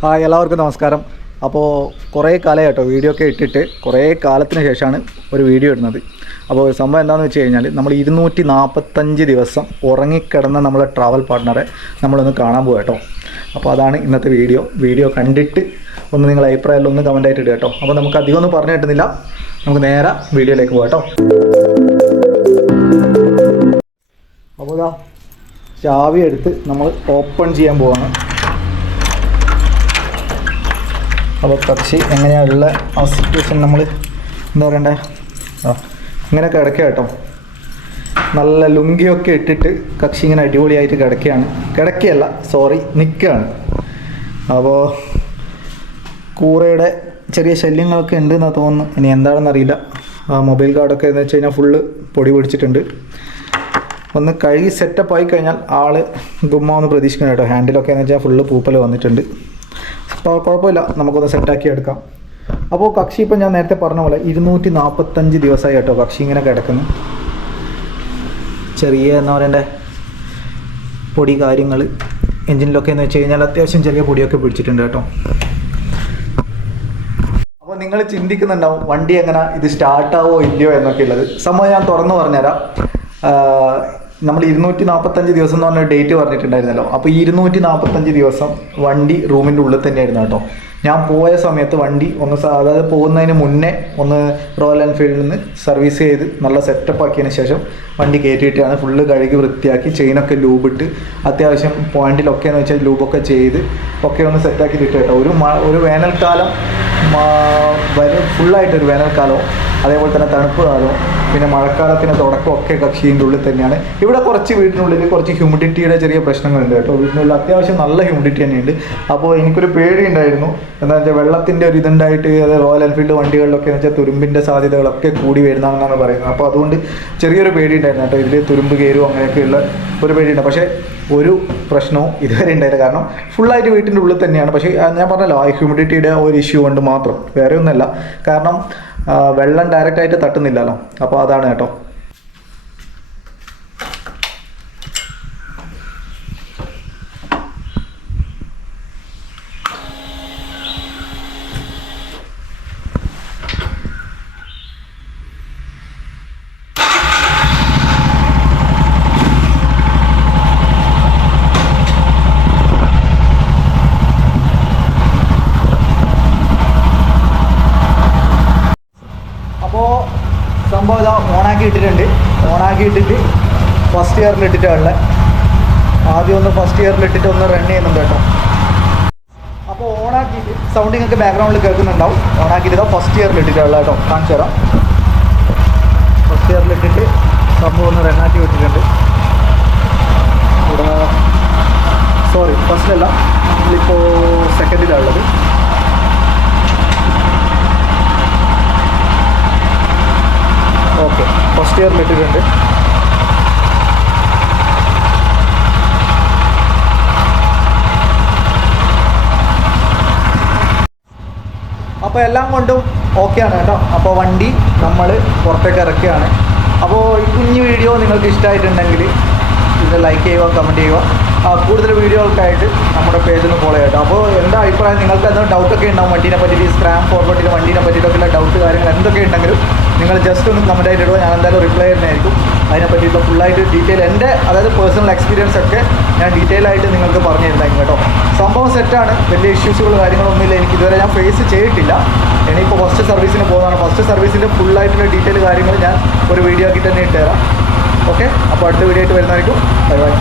Hi, എല്ലാവർക്കും നമസ്കാരം. അപ്പോൾ കുറേ കാലമായി കേട്ടോ വീഡിയോ ഒക്കെ ഇട്ടിട്ട് കുറേ കാലത്തിന് ശേഷമാണ് ഒരു വീഡിയോ ഇടുന്നത്. അപ്പോൾ സംഭവം എന്താണെന്ന് വെച്ച് കഴിഞ്ഞാൽ നമ്മൾ 245 ദിവസം ഉറങ്ങിക്കിടന്ന നമ്മളെ ട്രാവൽ പാർട്ട്ണറെ നമ്മളൊന്ന് കാണാൻ പോകും കേട്ടോ. അപ്പോൾ അതാണ് ഇന്നത്തെ വീഡിയോ കണ്ടിട്ട് ഒന്ന് നിങ്ങളുടെ അഭിപ്രായമെല്ലാം ഒന്ന് കമൻ്റായിട്ട് ഇടുക കേട്ടോ. അപ്പോൾ നമുക്ക് അധികം ഒന്നും പറഞ്ഞു കിട്ടുന്നില്ല, നമുക്ക് നേരെ വീഡിയോയിലേക്ക് പോകാം കേട്ടോ. അപ്പോൾ ഇതാ ചാവി എടുത്ത് നമ്മൾ ഓപ്പൺ ചെയ്യാൻ പോവാണ്. അപ്പോൾ കക്ഷി എങ്ങനെയുള്ള ആ സിറ്റുവേഷൻ നമ്മൾ എന്താ പറയണ്ടേ, ഇങ്ങനെ കിടക്കുക കേട്ടോ. നല്ല ലുങ്കിയൊക്കെ ഇട്ടിട്ട് കക്ഷി ഇങ്ങനെ അടിപൊളിയായിട്ട് നിൽക്കുകയാണ്. അപ്പോൾ കൂറയുടെ ചെറിയ ശല്യങ്ങളൊക്കെ ഉണ്ട് എന്നാണ് തോന്നുന്നു. ഇനി എന്താണെന്ന് അറിയില്ല. മൊബൈൽ കാർഡൊക്കെ എന്ന് വെച്ച് കഴിഞ്ഞാൽ ഫുള്ള് പൊടി പിടിച്ചിട്ടുണ്ട്. ഒന്ന് കഴുകി സെറ്റപ്പ് ആയി കഴിഞ്ഞാൽ ആൾ ഗുമ്മാവെന്ന് പ്രതീക്ഷിക്കണം കേട്ടോ. ഹാൻഡിലൊക്കെ എന്ന് വെച്ചാൽ ഫുള്ള് പൂപ്പൽ വന്നിട്ടുണ്ട്. അപ്പോൾ കുഴപ്പമില്ല, നമുക്കൊന്ന് സെറ്റാക്കി എടുക്കാം. അപ്പോൾ കക്ഷി ഇപ്പം ഞാൻ നേരത്തെ പറഞ്ഞ പോലെ 245 ദിവസമായി കേട്ടോ കക്ഷി ഇങ്ങനെ കിടക്കുന്നു. ചെറിയ എന്താ പറയണ്ടേ പൊടി കാര്യങ്ങൾ എൻജിനിലൊക്കെ എന്ന് വെച്ച് കഴിഞ്ഞാൽ അത്യാവശ്യം ചെറിയ പൊടിയൊക്കെ പിടിച്ചിട്ടുണ്ട് കേട്ടോ. അപ്പോൾ നിങ്ങൾ ചിന്തിക്കുന്നുണ്ടാവും വണ്ടി എങ്ങനെ ഇത് സ്റ്റാർട്ടാവോ ഇല്ലയോ എന്നൊക്കെ ഉള്ളത്. സംഭവം ഞാൻ തുറന്നു പറഞ്ഞുതരാം. നമ്മൾ 245 ദിവസം എന്ന് പറഞ്ഞ ഡേറ്റ് പറഞ്ഞിട്ടുണ്ടായിരുന്നല്ലോ. അപ്പോൾ 245 ദിവസം വണ്ടി റൂമിൻ്റെ ഉള്ളിൽ തന്നെയായിരുന്നു കേട്ടോ. ഞാൻ പോയ സമയത്ത് വണ്ടി അതായത് പോകുന്നതിന് മുന്നേ ഒന്ന് റോയൽ എൻഫീൽഡിൽ നിന്ന് സർവീസ് ചെയ്ത് നല്ല സെറ്റപ്പ് ആക്കിയതിന് ശേഷം വണ്ടി കയറ്റിയിട്ടാണ് ഫുള്ള് കഴുകി വൃത്തിയാക്കി ചെയിനൊക്കെ ലൂബിട്ട് അത്യാവശ്യം പോയിന്റിലൊക്കെ എന്ന് വെച്ചാൽ ലൂബൊക്കെ ചെയ്ത് ഒക്കെ ഒന്ന് സെറ്റാക്കി ഇട്ട് കേട്ടോ. ഒരു വേനൽക്കാലം ഫുള്ളായിട്ടൊരു വേനൽക്കാലവും അതേപോലെ തന്നെ തണുപ്പ് കാലവും പിന്നെ മഴക്കാലത്തിൻ്റെ തുടക്കമൊക്കെ കക്ഷീൻ്റെ ഉള്ളിൽ തന്നെയാണ്. ഇവിടെ കുറച്ച് വീട്ടിനുള്ളിൽ കുറച്ച് ഹ്യൂമിഡിറ്റിയുടെ ചെറിയ പ്രശ്നങ്ങളുണ്ട് കേട്ടോ. വീട്ടിനുള്ളിൽ അത്യാവശ്യം നല്ല ഹ്യൂമിഡിറ്റി തന്നെയുണ്ട്. അപ്പോൾ എനിക്കൊരു പേടി ഉണ്ടായിരുന്നു, എന്താ വെച്ചാൽ വെള്ളത്തിൻ്റെ ഒരു ഇതുണ്ടായിട്ട് റോയൽ എൻഫീൽഡ് വണ്ടികളിലൊക്കെ എന്ന് വെച്ചാൽ തുരുമ്പിൻ്റെ സാധ്യതകളൊക്കെ കൂടി വരുന്നതാണെന്നാണ് പറയുന്നത്. അപ്പോൾ അതുകൊണ്ട് ചെറിയൊരു പേടി ഉണ്ടായിരുന്നു കേട്ടോ. ഇതിൽ തുരുമ്പ് കയറും അങ്ങനെയൊക്കെയുള്ള ഒരു പേടിയുണ്ട്. പക്ഷേ ഒരു പ്രശ്നവും ഇതുവരെ ഉണ്ടായില്ല. കാരണം ഫുള്ളായിട്ട് വീട്ടിൻ്റെ ഉള്ളിൽ തന്നെയാണ്. പക്ഷേ ഞാൻ പറഞ്ഞല്ലോ, ആ ഹ്യൂമിഡിറ്റിയുടെ ഒരു ഇഷ്യൂ കൊണ്ട് മാത്രം, വേറെ ഒന്നുമല്ല. കാരണം വെള്ളം ഡയറക്റ്റായിട്ട് തട്ടുന്നില്ലല്ലോ. അപ്പോൾ അതാണ് കേട്ടോ. സംഭവം ഇതാ ഓണാക്കി ഇട്ടിട്ട് ഫസ്റ്റ് ഗിയറിൽ ഇട്ടിട്ടാണുള്ളത്. ആദ്യം ഒന്ന് ഫസ്റ്റ് ഗിയറിൽ ഇട്ടിട്ട് ഒന്ന് റൺ ചെയ്യുന്നുണ്ട് കേട്ടോ. അപ്പോൾ ഓണാക്കിയിട്ട് സൗണ്ടിങ് ഒക്കെ ബാക്ക്ഗ്രൗണ്ടിൽ കേൾക്കുന്നുണ്ടാവും. ഓണാക്കിയിട്ട് ഇതാ ഫസ്റ്റ് ഗിയറിൽ ഇട്ടിട്ടുള്ളത് കേട്ടോ. കാണിച്ചു തരാം. ഫസ്റ്റ് ഗിയറിൽ ഇട്ടിട്ട് സംഭവം ഒന്ന് റണ്ണാക്കി വിട്ടിട്ടുണ്ട്. ഇവിടെ ഫസ്റ്റിലല്ല, നമ്മളിപ്പോൾ സെക്കൻഡിലാണുള്ളത്. ഓക്കെ, ഫസ്റ്റ് ഗിയറിൽ ഇട്ടിട്ടുണ്ട്. അപ്പോൾ എല്ലാം കൊണ്ടും ഓക്കെയാണ് കേട്ടോ. അപ്പോൾ വണ്ടി നമ്മൾ പുറത്തേക്ക് ഇറക്കുകയാണ്. അപ്പോൾ ഈ കുഞ്ഞു വീഡിയോ നിങ്ങൾക്ക് ഇഷ്ടമായിട്ടുണ്ടെങ്കിൽ ഇത് ലൈക്ക് ചെയ്യുക, കമൻറ്റ് ചെയ്യുക. കൂടുതൽ വീഡിയോകൾക്കായിട്ട് നമ്മുടെ പേജിൽ ഫോളോ ചെയ്യാം കേട്ടോ. അപ്പോൾ എൻ്റെ അഭിപ്രായം, നിങ്ങൾക്ക് എന്തെങ്കിലും ഡൗട്ടൊക്കെ ഉണ്ടാവും വണ്ടീനെ പറ്റിയിട്ട്, ഈ സ്ക്രാം ഫോർവേഡിൽ വണ്ടീനെ പറ്റിയിട്ടൊക്കെയുള്ള ഡൗട്ട് കാര്യങ്ങൾ എന്തൊക്കെ ഉണ്ടെങ്കിലും നിങ്ങൾ ജസ്റ്റ് ഒന്ന് കമൻറ്റ് ആയിട്ട് ഇടുക. ഞാൻ എന്തായാലും റിപ്ലൈ ചെയ്യുന്നതായിരിക്കും. അതിനെ പറ്റിയിട്ട് ഫുള്ളായിട്ട് ഡീറ്റെയിൽ എൻ്റെ അതായത് പേഴ്സണൽ എക്സ്പീരിയൻസ് ഒക്കെ ഞാൻ ഡീറ്റെയിൽ ആയിട്ട് നിങ്ങൾക്ക് പറഞ്ഞു തരുന്നതായിരിക്കും കേട്ടോ. സംഭവം സെറ്റാണ്, വലിയ ഇഷ്യൂസുകൾ കാര്യങ്ങളൊന്നുമില്ല. എനിക്ക് ഇതുവരെ ഞാൻ ഫേസ് ചെയ്തിട്ടില്ല. ഇനിയിപ്പോൾ ഫസ്റ്റ് സർവീസിന് പോകുന്നതാണ്. ഫസ്റ്റ് സർവീസിൻ്റെ ഫുള്ളായിട്ടുള്ള ഡീറ്റെയിൽ കാര്യങ്ങൾ ഞാൻ ഒരു വീഡിയോ ആക്കി തന്നെ ഇട്ടുതരാം. ഓക്കെ, അപ്പോൾ അടുത്ത വീഡിയോ ആയിട്ട് വരുന്നതായിരിക്കും. Bye bye.